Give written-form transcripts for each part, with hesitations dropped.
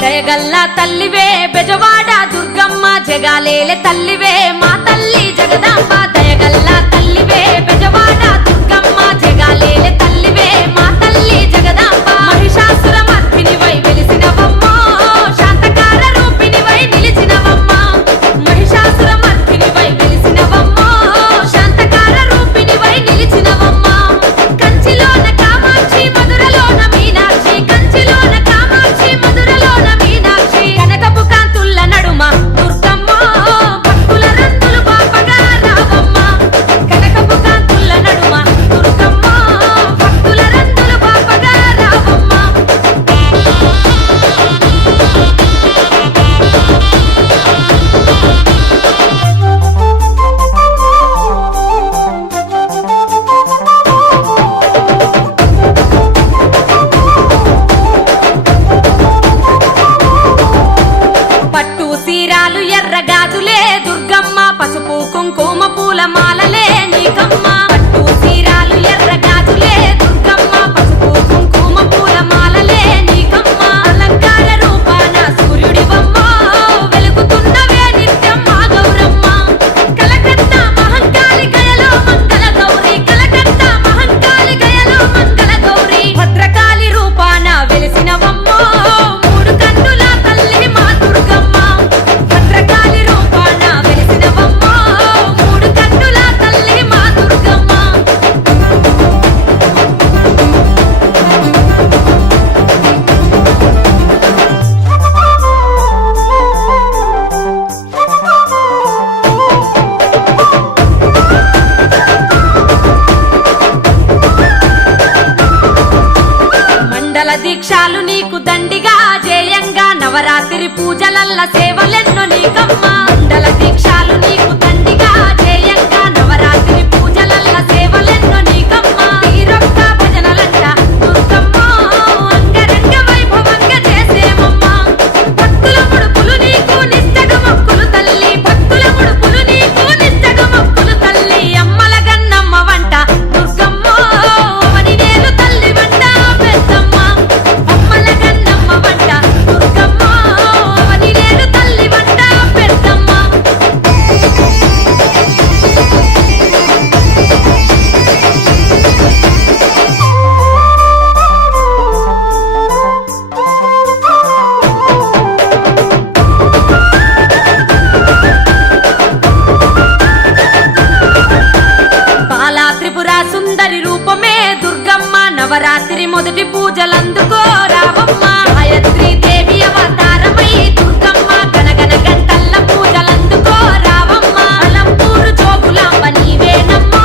దయగల్లా తల్లివే బెజవాడ దుర్గమ్మ జగాలేలే తల్లివే మా తల్లి జగదాంబ దయగల్లా తల్లివే బెజవాడ దుర్గమ్మ జగాలేలే తల్లివే మా తల్లి జగదాంబ మహిషాసుర మర్దినివై వెలిసినవమ్మో శాంతకార రూపినివై నిలిచినవమ్మ మహిషాసుర మర్దినివై వెలిసినవమ్మో శాంతకార రూపినివై నిలిచినవమ్మ కంచిలోన కామాక్షి మధురలోన మీనాక్షి కంచిలోన కామాక్షి మధురలోన మీనాక్షి కనకపు కాంతుల్ల నడుమ దుర్గమ్మ భక్తుల రందులు బాపగా రావమ్మ కనకపు కాంతుల్ల నడుమ దుర్గమ్మ భక్తుల రందులు బాపగా రావమ్మ పట్టు సీరాలు ఎర్రగాజులే దుర్గమ్మ పసుపు కుంకుమ పూల మాలలే నీకమ్మ పట్టు సీరాలు ఎర్రగాజులే దుర్గమ్మ పసుపు కుంకుమ పూల మాలలే నీకమ్మ అలంకార రూపాన సూర్యుడివమ్మ వెలుగుతున్నవే నిత్యం మా గౌరమ్మ కలకత్తా మహంకాళి గయలో మంగళ గౌరి కలకత్తా మహంకాళి గయలో మంగళ గౌరి భద్రకాళి రూపాన వెలిసినవమ్మో మూడు కన్నుల తల్లి మా దుర్గమ్మ భద్రకాళి రూపాన వెలిసినవమ్మో మూడు కన్నుల తల్లి మా దుర్గమ్మ మండల దీక్షాలు నీకు దండిగా జేయంగా నవరాత్రి పూజలల్ల సేవలెన్నో నీకమ్మ మండల దీక్షాలు నీకు దండిగా జేయంగా నవరాత్రి పూజలల్ల సేవలెన్నో నీకమ్మ తీరొక్క భజనలంట దుర్గమ్మ అంగరంగ వైభవంగా చేసేమమ్మ భక్తుల ముడుపులు నీకు నిష్టగ మొక్కులు తల్లి భక్తుల ముడుపులు నీకు నిష్టగ మొక్కులు తల్లి అమ్మల గన్నమ్మ వంట దుర్గమ్మ అవని నేలు తల్లి వంట పెద్దమ్మ అమ్మల గన్నమ్మ వంట దుర్గమ్మ అవని నేలు తల్లి వంట పెద్దమ్మ బాలా త్రిపుర సుందరి రూపమే దుర్గమ్మ నవరాత్రి మొదటి పూజలందుకో రావమ్మ గాయత్రీ దేవి అవతారమై దుర్గమ్మ గనగన గంటల్ల పూజలందుకో రావమ్మ అలంపూరు జోగులాంబ నీవేనమ్మో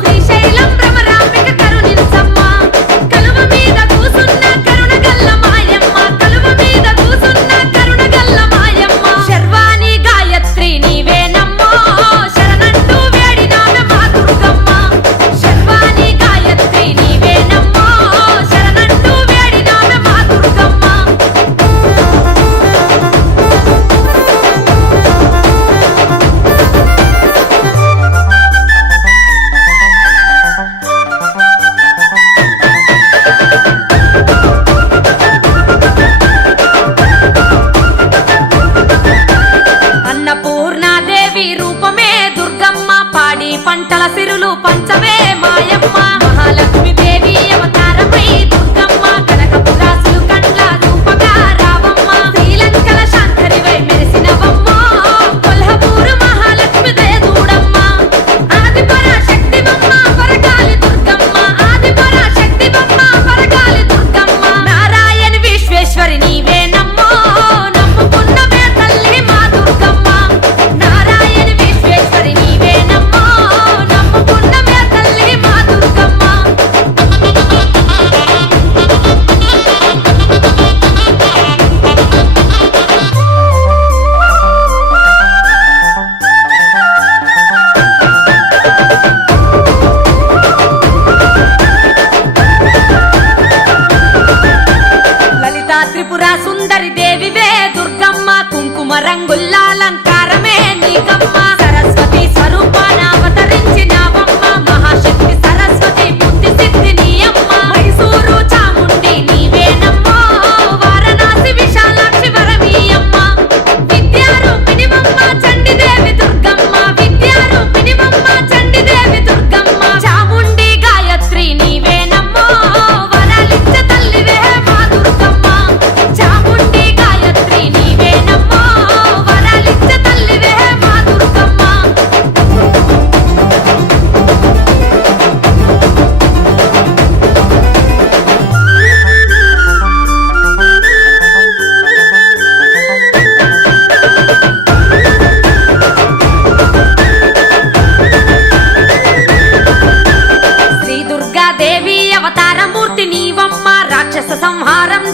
శ్రీశైలం భ్రమరాంబిక కరుణించమ్మ కలువ మీద కూసున్న కరుణగల్ల మాయమ్మ కలువ మీద కూసున్న కరుణగల్ల మాయమ్మ శర్వాణి గాయత్రి నీవేనమ్మో శరణంటూ వేడినామె మా దుర్గమ్మ శర్వాణి గాయత్రి నీవేనమ్మో శరణంటూ వేడినామె మా దుర్గమ్మ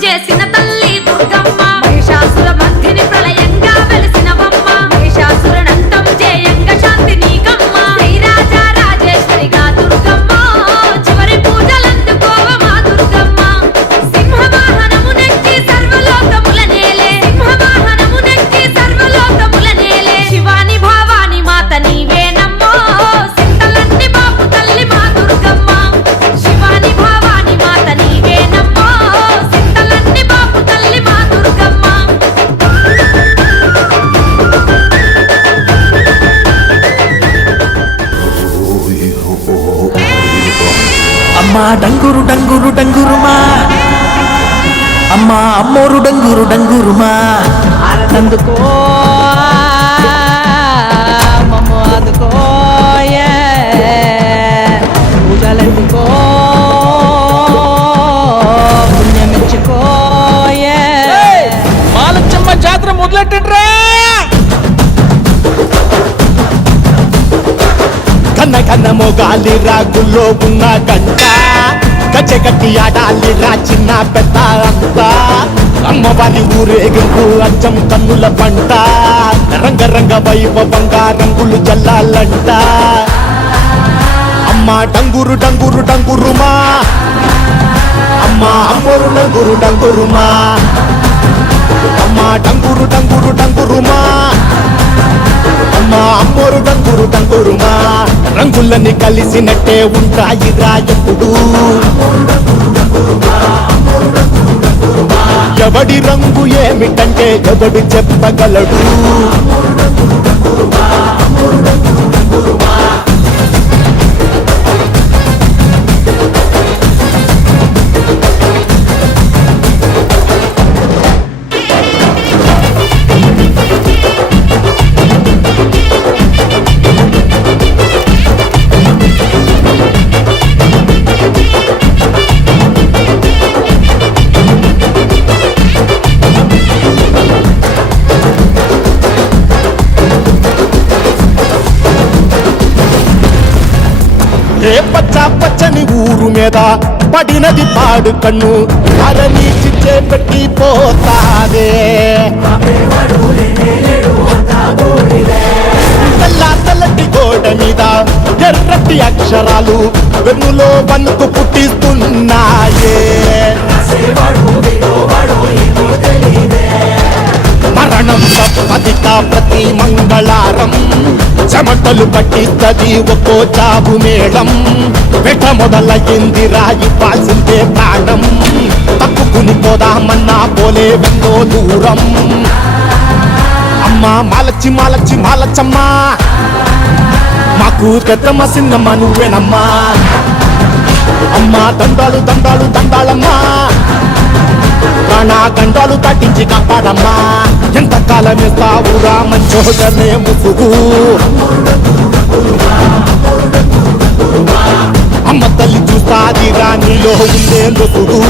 చేసిన తల్లి దుర్గమ్మ మహిషాసుర మధ్యని ప్రళయంగా వెలిసినవమ్మ మహిషాసురనంతం జయంగా శాంతి నీకమ్మ శ్రీరాజా రాజేశ్వరిగా దుర్గమ్మ చివరి పూజలందుకోవ మా దుర్గమ్మ సింహవాహనము నెక్కి సర్వలోకముల నేలే సింహవాహనము నెక్కి సర్వలోకముల నేలే శివాని భావాని మాత నీవేనమ్మో సింతలన్నీ బాపు తల్లి మా దుర్గమ్మ శివాని భావాని మాత నీవేనమ్మో సింతలన్నీ బాపు తల్లి మా దుర్గమ్మ అమ్మా డంగురు డంగురు డంగురుమా అమ్మా అమ్మోరు డంగురు డంగురుమా అందుకో మమ్మ అందుకో పూజలందుకో పుణ్యమిచ్చుకో మాలచ్చమ్మ జాతర మొదలెట్టండ్రా కన్న కన్న మోగాలి రాగుల్లో ఉన్న గంట గచ్చగట్టి ఆడాలి రా చిన్న పెద్ద అంతా అమ్మవారి ఊరేగింపు అచ్చం కన్నుల పంట రంగరంగ వైభవంగా రంగులు జల్లాలంట అమ్మ డంగురు డంగురు డంగురుమా అమ్మ అమ్మోరు డంగురు డంగురుమా అమ్మ డంగురు డంగురు డంగురుమా అమ్మ అమ్మోరు డంగురు డంగురుమా రంగులని కలిసినట్టే ఉంటాయి రా ఎప్పుడు ఎవడి రంగు ఏమిటంటే ఎవడు చెప్పగలడు ఏ పచ్చ పచ్చని ఊరు మీద పడినది పాడు కన్ను అరని చిచ్చే పెట్టి పోతాదే తెల్ల తెల్లటి గోడ మీద ఎర్రటి అక్షరాలు వెన్నులో వణుకు పుట్టిస్తున్నాయే మరణం తప్పదిక ప్రతి మంగళారం చెమటలు పట్టిస్తది ఒక్కో చావు మేళం వెట మొదలయ్యింది రాయి పాల్సిందే ప్రాణం తప్పుకుని పోదామన్నా పోలే వెన్నో దూరం అమ్మా మాలచ్చి మాలచ్చి మాలచ్చమ్మా మాకు పెద్దమ్మ సిన్నమ్మ నువ్వేనమ్మా అమ్మా దండాలు దండాలు దండాలమ్మా ప్రాణ గండాలు తట్టించి కాపాడమ్మా ఎంతకాలం ఇస్తావురా మంచోదనే ముసుగు అమ్మ తల్లి చూస్తాది రాణిలో ఉండే లొసుగు